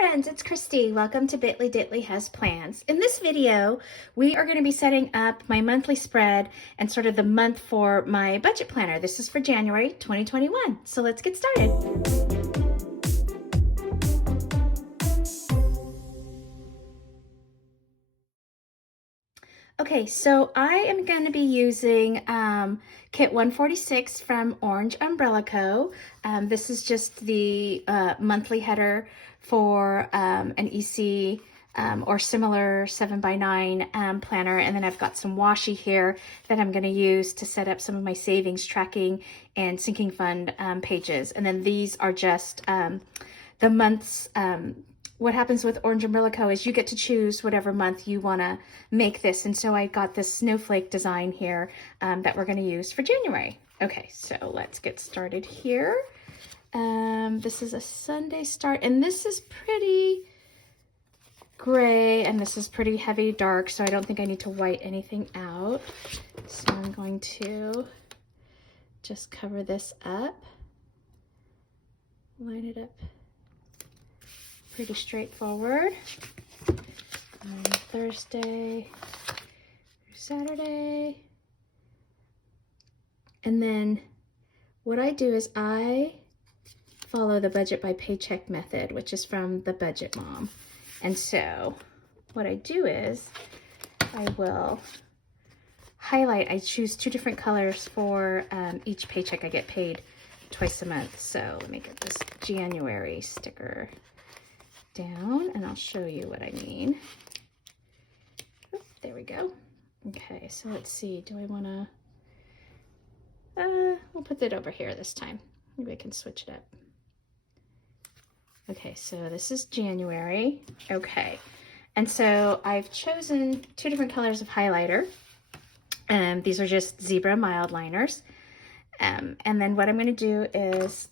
friends, it's Christy. Welcome to Bitly Ditly Has Plans. In this video, we are going to be setting up my monthly spread and sort of the month for my budget planner. This is for January 2021. So let's get started. Okay, so I am going to be using kit 146 from Orange Umbrella Co. This is just the monthly header for an EC or similar 7x9 planner. And then I've got some washi here that I'm going to use to set up some of my savings tracking and sinking fund pages. And then these are just the months. What happens with Orange Umbrella Co. is you get to choose whatever month you want to make this. And so I got this snowflake design here that we're going to use for January. Okay, so let's get started here. This is a Sunday start, and this is pretty gray, and this is pretty heavy dark, so I don't think I need to white anything out. So I'm going to just cover this up, line it up. Pretty straightforward. Thursday through Saturday. And then what I do is I follow the budget by paycheck method, which is from the Budget Mom. And so what I do is I will highlight. I choose two different colors for each paycheck. I get paid twice a month. So let me get this January sticker down and I'll show you what I mean. Oh, there we go. Okay, so let's see. Do I want to, we'll put that over here this time. Maybe I can switch it up. Okay, so this is January. Okay, and so I've chosen two different colors of highlighter. These are just zebra mild liners. And then what I'm going to do is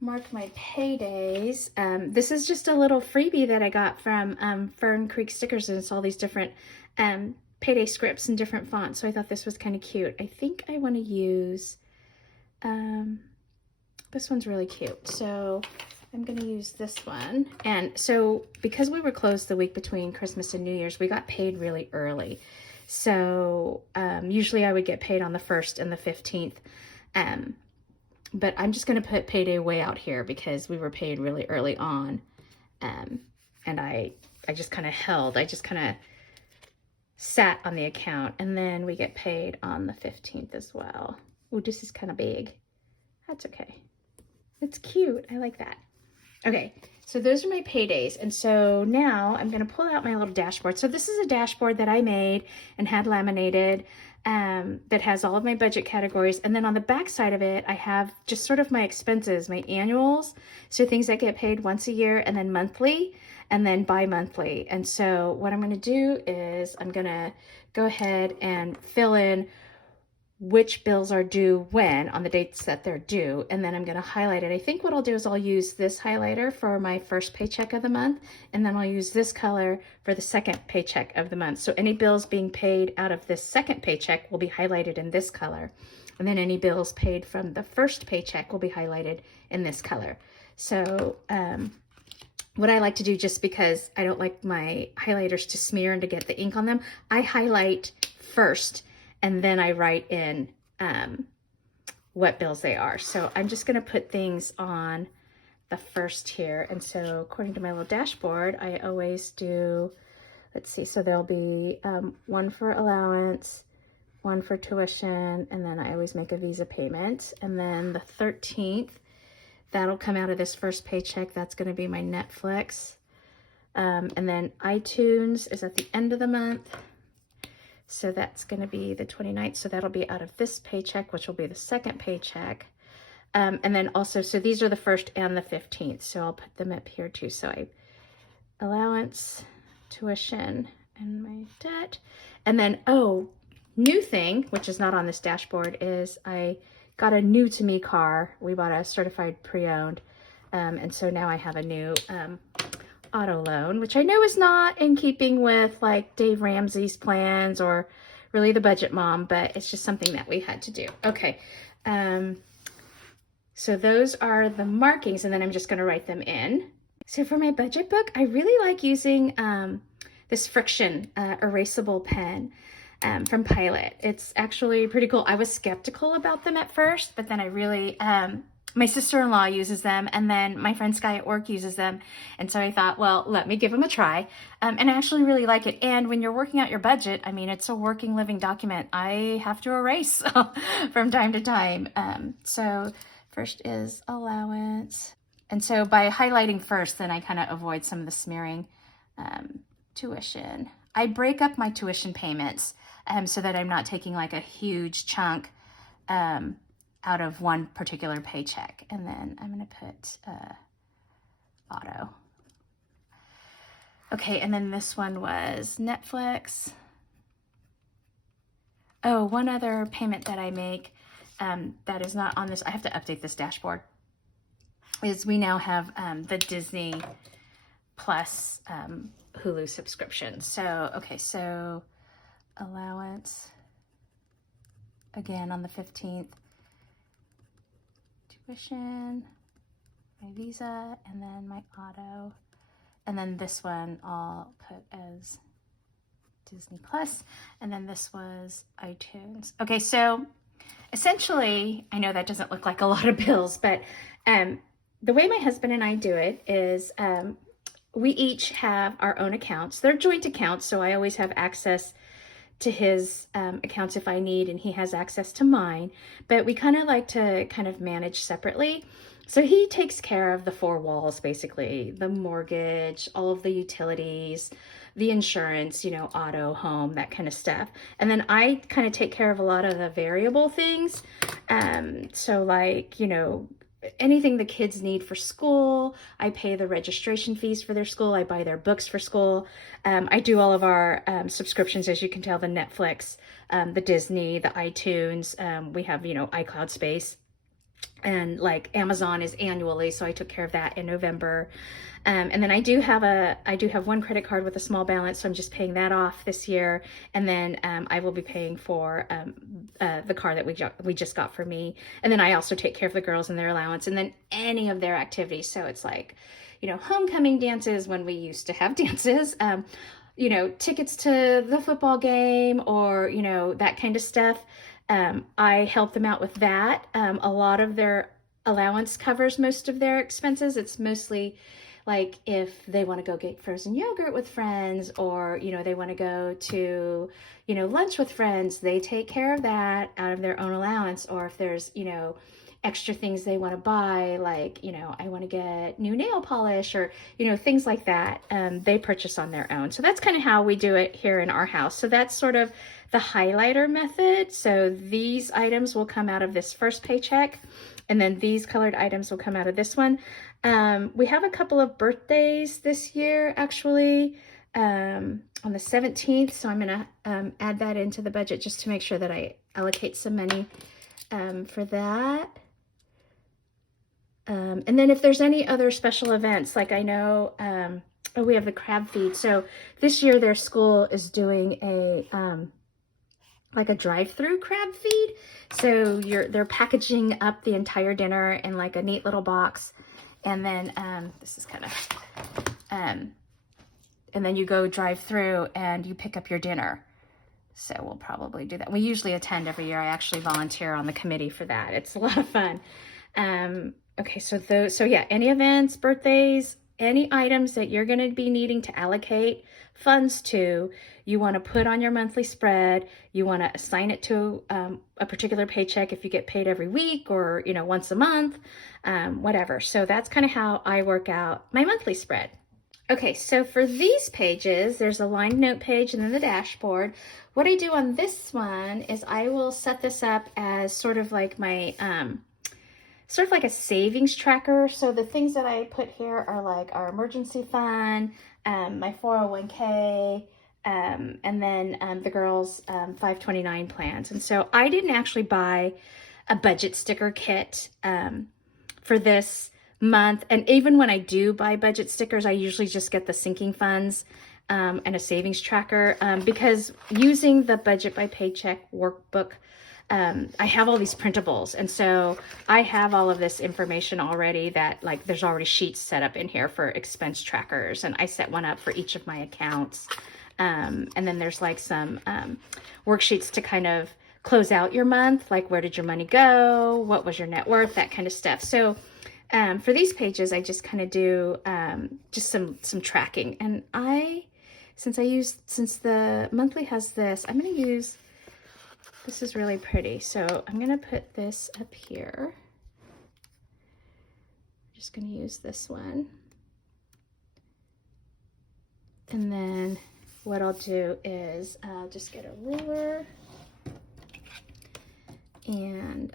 mark my paydays. This is just a little freebie that I got from Fern Creek Stickers, and it's all these different payday scripts in different fonts. So I thought this was kind of cute. I think I want to use, this one's really cute. So I'm going to use this one. And so because we were closed the week between Christmas and New Year's, we got paid really early. So usually I would get paid on the 1st and the 15th. But I'm just going to put payday way out here because we were paid really early on. And I just kind of held, I just kind of sat on the account, and then we get paid on the 15th as well. Oh, this is kind of big. That's okay. It's cute. I like that. Okay, so those are my paydays. And so now I'm going to pull out my little dashboard. So this is a dashboard that I made and had laminated that has all of my budget categories. And then on the back side of it, I have just sort of my expenses, my annuals. So things that get paid once a year, and then monthly, and then bi-monthly. And so what I'm going to do is I'm going to go ahead and fill in which bills are due when on the dates that they're due, and then I'm going to highlight it. I think what I'll do is I'll use this highlighter for my first paycheck of the month, and then I'll use this color for the second paycheck of the month. So any bills being paid out of this second paycheck will be highlighted in this color, and then any bills paid from the first paycheck will be highlighted in this color. So what I like to do, just because I don't like my highlighters to smear and to get the ink on them, I highlight first and then I write in what bills they are. So I'm just going to put things on the first here. And so according to my little dashboard, I always do, let's see, so there'll be one for allowance, one for tuition, and then I always make a Visa payment. And then the 13th, that'll come out of this first paycheck. That's going to be my Netflix. And then iTunes is at the end of the month. So that's going to be the 29th. So that'll be out of this paycheck, which will be the second paycheck. And then also, so these are the 1st and the 15th. So I'll put them up here too. So I, allowance, tuition, and my debt. And then, oh, new thing, which is not on this dashboard, is I got a new to me car. We bought a certified pre-owned. And so now I have a new auto loan, which I know is not in keeping with like Dave Ramsey's plans or really the Budget Mom, but it's just something that we had to do. Okay, so those are the markings, and then I'm just going to write them in. So for my budget book, I really like using this Friction erasable pen from Pilot. It's actually pretty cool. I was skeptical about them at first, but then I really, my sister-in-law uses them, and then my friend Sky at work uses them. And so I thought, well, let me give them a try. And I actually really like it. And when you're working out your budget, I mean, it's a working, living document. I have to erase from time to time. So first is allowance. And so by highlighting first, then I kind of avoid some of the smearing. Tuition. I break up my tuition payments so that I'm not taking like a huge chunk out of one particular paycheck. And then I'm going to put auto. Okay, and then this one was Netflix. Oh, one other payment that I make that is not on this, I have to update this dashboard, is we now have the Disney Plus Hulu subscription. So, okay, so allowance, again on the 15th, tuition, my Visa, and then my auto. And then this one I'll put as Disney Plus, and then this was iTunes. Okay, so essentially, I know that doesn't look like a lot of bills, but the way my husband and I do it is we each have our own accounts. They're joint accounts, so I always have access to his accounts if I need, and he has access to mine. But we kind of like to kind of manage separately. So he takes care of the four walls, basically, the mortgage, all of the utilities, the insurance, you know, auto, home, that kind of stuff. And then I kind of take care of a lot of the variable things. So like, you know, anything the kids need for school, I pay the registration fees for their school, I buy their books for school. I do all of our subscriptions, as you can tell, the Netflix, the Disney, the iTunes, we have, you know, iCloud space. And like Amazon is annually, so I took care of that in November. And then I do have one credit card with a small balance, so I'm just paying that off this year. And then I will be paying for the car that we just got for me. And then I also take care of the girls and their allowance, and then any of their activities. So it's like, you know, homecoming dances when we used to have dances. You know, tickets to the football game, or, you know, that kind of stuff. I help them out with that. A lot of their allowance covers most of their expenses. It's mostly like if they want to go get frozen yogurt with friends, or, you know, they want to go to, you know, lunch with friends, they take care of that out of their own allowance. Or if there's, you know, extra things they want to buy, like, you know, I want to get new nail polish, or, you know, things like that, they purchase on their own. So that's kind of how we do it here in our house. So that's sort of the highlighter method. So these items will come out of this first paycheck, and then these colored items will come out of this one. We have a couple of birthdays this year, actually, on the 17th. So I'm going to add that into the budget just to make sure that I allocate some money for that. And then if there's any other special events, like I know we have the crab feed. So this year their school is doing a like a drive-through crab feed. So they're packaging up the entire dinner in like a neat little box, and then this is kind of and then you go drive through and you pick up your dinner. So we'll probably do that. We usually attend every year. I actually volunteer on the committee for that. It's a lot of fun. Okay, so yeah, any events, birthdays, any items that you're going to be needing to allocate funds to, you want to put on your monthly spread. You want to assign it to a particular paycheck if you get paid every week, or, you know, once a month, whatever. So that's kind of how I work out my monthly spread. Okay, so for these pages, there's a lined note page and then the dashboard. What I do on this one is I will set this up as sort of like my, sort of like a savings tracker. So the things that I put here are like our emergency fund, my 401k, and then the girls' 529 plans. And so I didn't actually buy a budget sticker kit for this month. And even when I do buy budget stickers, I usually just get the sinking funds and a savings tracker, because using the budget by paycheck workbook I have all these printables, and so I have all of this information already that, like, there's already sheets set up in here for expense trackers, and I set one up for each of my accounts. And then there's like some worksheets to kind of close out your month, like where did your money go, what was your net worth, that kind of stuff. So for these pages, I just kind of do just some tracking. And since the monthly has this, I'm going to use, this is really pretty. So I'm going to put this up here. I'm just going to use this one. And then what I'll do is I'll just get a ruler and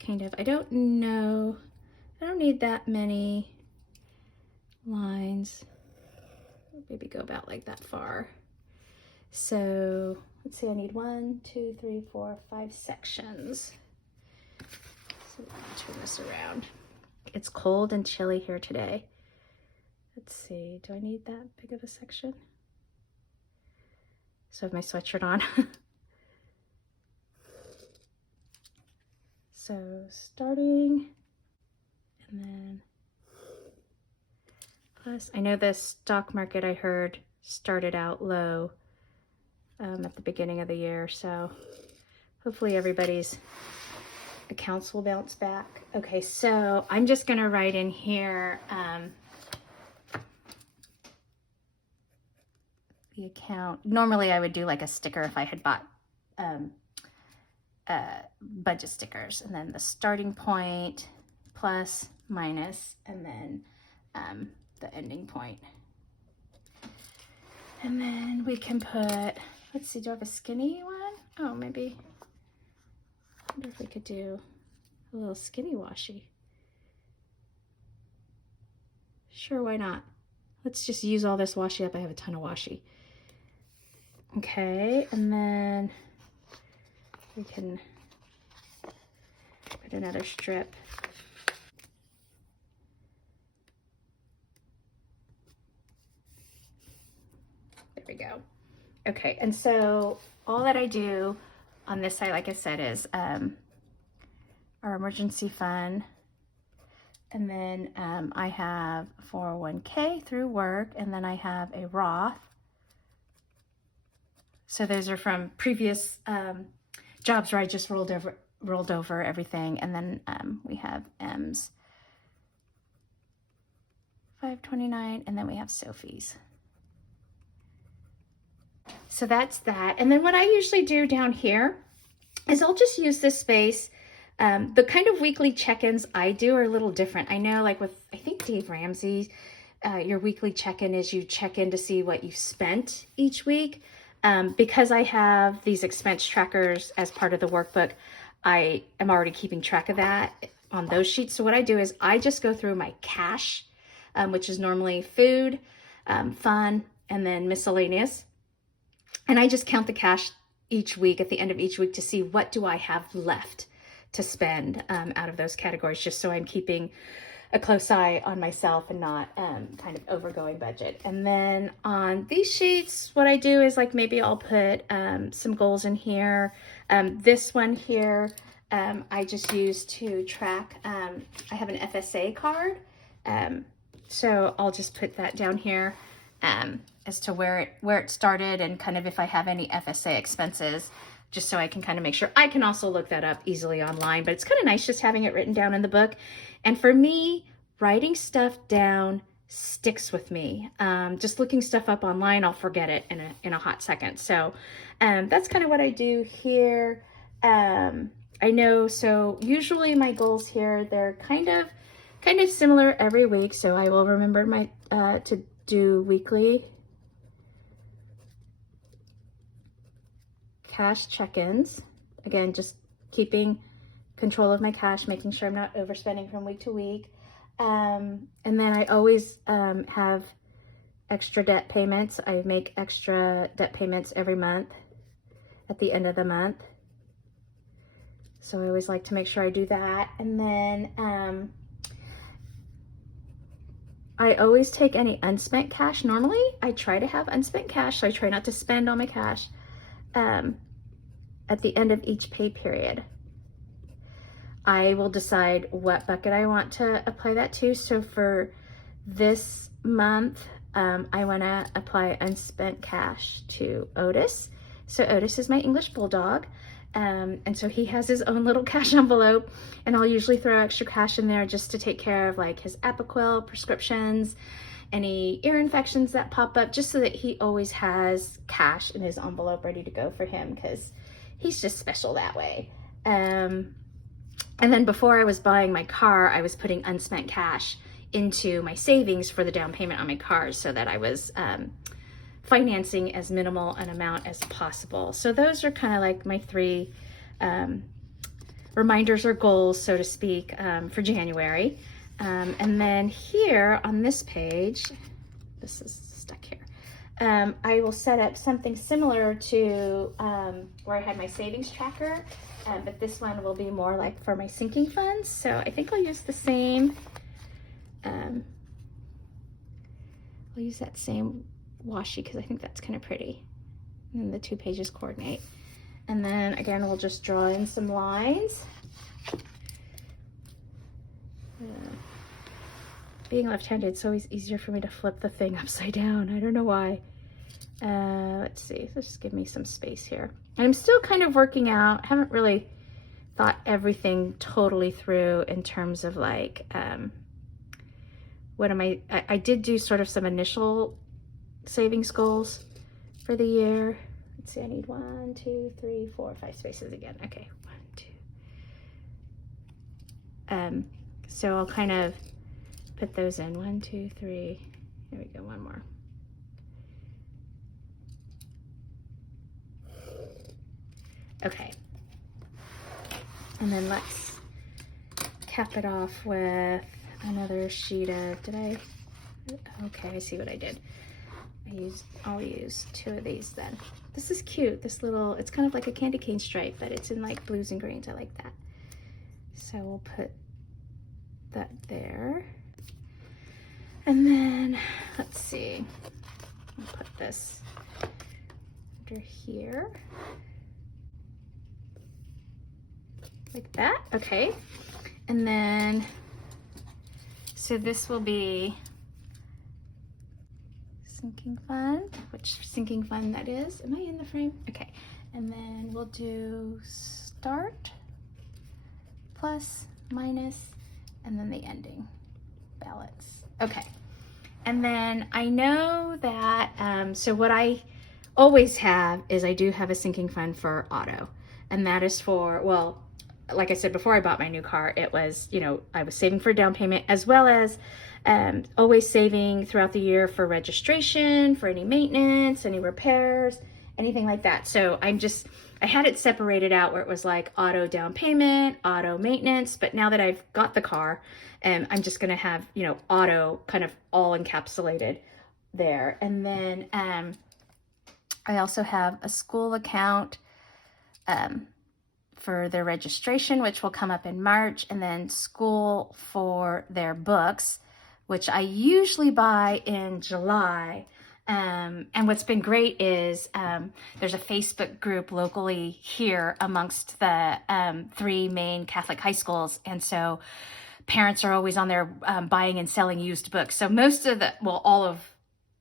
kind of, I don't need that many lines. Maybe go about like that far. So let's see, I need 1, 2, 3, 4, 5 sections. So let me turn this around. It's cold and chilly here today. Let's see, do I need that big of a section? So I have my sweatshirt on. So starting, and then plus, I know the stock market, I heard, started out low at the beginning of the year, so hopefully everybody's accounts will bounce back. Okay, so I'm just gonna write in here the account. Normally I would do like a sticker if I had bought budget stickers, and then the starting point, plus, minus, and then the ending point. And then we can put, let's see, do I have a skinny one? Oh, maybe, I wonder if we could do a little skinny washi. Sure, why not? Let's just use all this washi up. I have a ton of washi. Okay, and then we can put another strip. There we go. Okay, and so all that I do on this side, like I said, is our emergency fund. And then I have 401k through work, and then I have a Roth. So those are from previous jobs where I just rolled over everything. And then we have M's 529, and then we have Sophie's. So that's that. And then what I usually do down here is I'll just use this space. The kind of weekly check-ins I do are a little different. I know, like with, I think Dave Ramsey, your weekly check-in is you check in to see what you've spent each week. Because I have these expense trackers as part of the workbook, I am already keeping track of that on those sheets. So what I do is I just go through my cash, which is normally food, fun, and then miscellaneous. And I just count the cash each week at the end of each week to see what do I have left to spend out of those categories, just so I'm keeping a close eye on myself and not kind of overgoing budget. And then on these sheets, what I do is, like, maybe I'll put some goals in here. This one here, I just use to track, I have an FSA card. So I'll just put that down here as to where it started, and kind of if I have any FSA expenses, just so I can kind of make sure. I can also look that up easily online, but it's kind of nice just having it written down in the book. And for me, writing stuff down sticks with me. Just looking stuff up online, I'll forget it in a hot second. So that's kind of what I do here. I know, so usually my goals here, they're kind of similar every week. So I will remember my to do weekly cash check-ins. Again, just keeping control of my cash, making sure I'm not overspending from week to week. And then I always have extra debt payments. I make extra debt payments every month at the end of the month. So I always like to make sure I do that. And then I always take any unspent cash. Normally I try to have unspent cash, so I try not to spend all my cash. at the end of each pay period, I will decide what bucket I want to apply that to. So for this month, I want to apply unspent cash to Otis. So Otis is my English Bulldog. And so he has his own little cash envelope, and I'll usually throw extra cash in there just to take care of like his Apoquel prescriptions, any ear infections that pop up, just so that he always has cash in his envelope ready to go for him, because he's just special that way. And then before I was buying my car, I was putting unspent cash into my savings for the down payment on my car, so that I was financing as minimal an amount as possible. So those are kind of like my three reminders or goals, so to speak, for January. And then here on this page, this is stuck here, I will set up something similar to where I had my savings tracker, but this one will be more like for my sinking funds. So I think I'll use the same, I'll use that same washi because I think that's kind of pretty. And then the 2 pages coordinate. And then again, we'll just draw in some lines. Being left-handed, it's always easier for me to flip the thing upside down. I don't know why. Let's see, let's just give me some space here. I'm still kind of working out. I haven't really thought everything totally through in terms of like, what am I did do sort of some initial savings goals for the year. Let's see, I need 1, 2, 3, 4, 5 spaces again. Okay, 1, 2. So I'll kind of put those in. 1, 2, 3. There we go, one more. Okay. And then let's cap it off with another sheet of, okay, I see what I did. I'll use 2 of these then. This is cute, this little, it's kind of like a candy cane stripe, but it's in like blues and greens. I like that. So we'll put that there. And then, let's see, I'll put this under here. Like that, okay. And then, so this will be sinking fund, which sinking fund that is. Am I in the frame? Okay. And then we'll do start, plus, minus, and then the ending balance. Okay. And then I know that, so what I always have is I do have a sinking fund for auto. And that is for, well, like I said, before I bought my new car, it was, you know, I was saving for a down payment, as well as always saving throughout the year for registration, for any maintenance, any repairs, anything like that. So I had it separated out where it was like auto down payment, auto maintenance, but now that I've got the car, I'm just gonna have, you know, auto kind of all encapsulated there. And then I also have a school account for their registration, which will come up in March, and then school for their books, which I usually buy in July. And what's been great is there's a Facebook group locally here amongst the 3 main Catholic high schools. And so parents are always on there buying and selling used books. So most of all of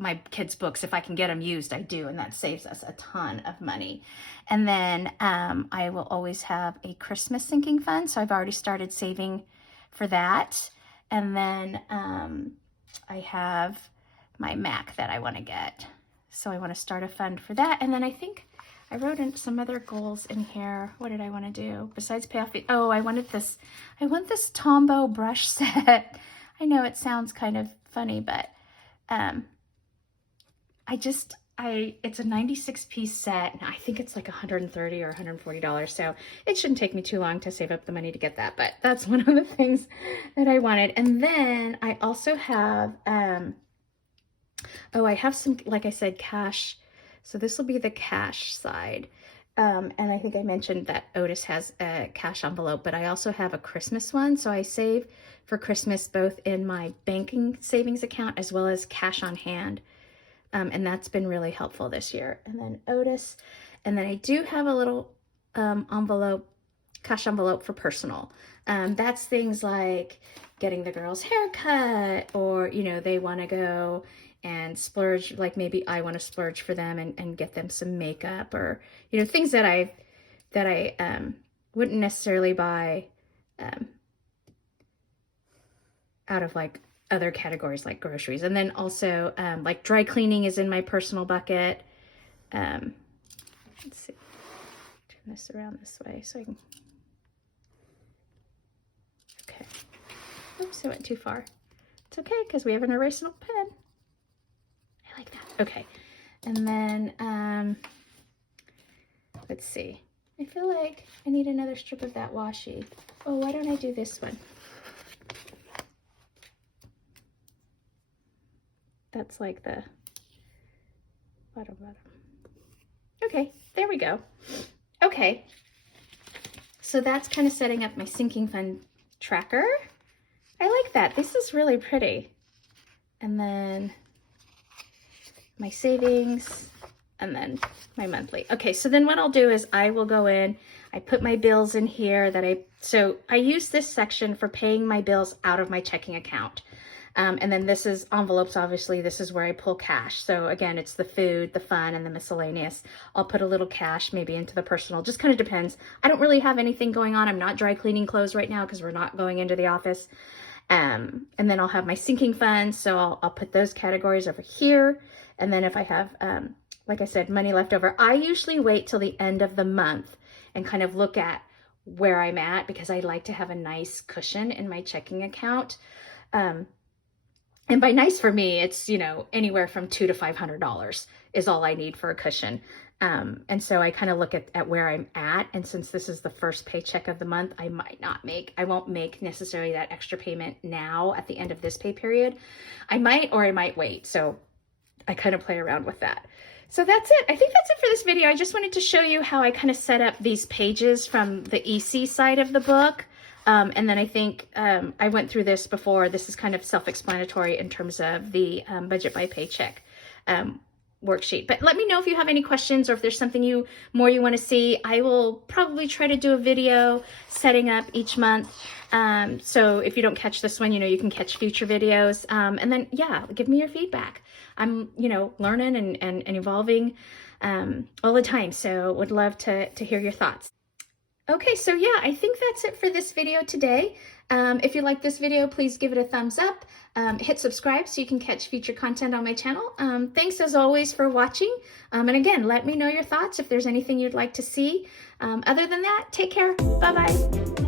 my kids' books, if I can get them used, I do. And that saves us a ton of money. And then I will always have a Christmas sinking fund. So I've already started saving for that. And then I have my Mac that I want to get. So I want to start a fund for that. And then I think I wrote in some other goals in here. What did I want to do besides pay off? Oh, I want this Tombow brush set. I know it sounds kind of funny, but it's a 96-piece set, and I think it's like $130 or $140. So it shouldn't take me too long to save up the money to get that, but that's one of the things that I wanted. And then I also have, I have some, like I said, cash. So this will be the cash side. And I think I mentioned that Otis has a cash envelope, but I also have a Christmas one. So I save for Christmas both in my banking savings account as well as cash on hand. And that's been really helpful this year. And then Otis. And then I do have a little cash envelope for personal. That's things like getting the girl's haircut, or, you know, they want to go and splurge, like maybe I want to splurge for them and get them some makeup, or, you know, things that I wouldn't necessarily buy out of like other categories like groceries. And then also like dry cleaning is in my personal bucket. Let's see, turn this around this way so I can, okay. Oops, I went too far. It's okay, because we have an erasable pen. I like that. Okay, and then let's see. I feel like I need another strip of that washi. Oh, why don't I do this one? That's like the bottom. Okay, there we go. Okay, so that's kind of setting up my sinking fund tracker. I like that. This is really pretty. And then my savings, and then my monthly. Okay, so then what I'll do is I will go in, I put my bills in here so I use this section for paying my bills out of my checking account. And then this is envelopes, obviously. This is where I pull cash. So again, it's the food, the fun, and the miscellaneous. I'll put a little cash maybe into the personal, just kind of depends. I don't really have anything going on. I'm not dry cleaning clothes right now because we're not going into the office. And then I'll have my sinking funds. So I'll put those categories over here. And then if I have, like I said, money left over, I usually wait till the end of the month and kind of look at where I'm at, because I like to have a nice cushion in my checking account. And by nice for me, it's, you know, anywhere from $200 to $500 is all I need for a cushion. And so I kind of look at where I'm at. And since this is the first paycheck of the month, I won't make necessarily that extra payment now at the end of this pay period. I might, or I might wait. So I kind of play around with that. So that's it. I think that's it for this video. I just wanted to show you how I kind of set up these pages from the EC side of the book. And then I think I went through this before. This is kind of self-explanatory in terms of the budget by paycheck worksheet. But let me know if you have any questions, or if there's something more you want to see. I will probably try to do a video setting up each month. So if you don't catch this one, you know, you can catch future videos. And then, yeah, give me your feedback. I'm, you know, learning and evolving all the time. So would love to hear your thoughts. Okay, so yeah, I think that's it for this video today. If you like this video, please give it a thumbs up. Hit subscribe so you can catch future content on my channel. Thanks as always for watching. And again, let me know your thoughts if there's anything you'd like to see. Other than that, take care. Bye-bye.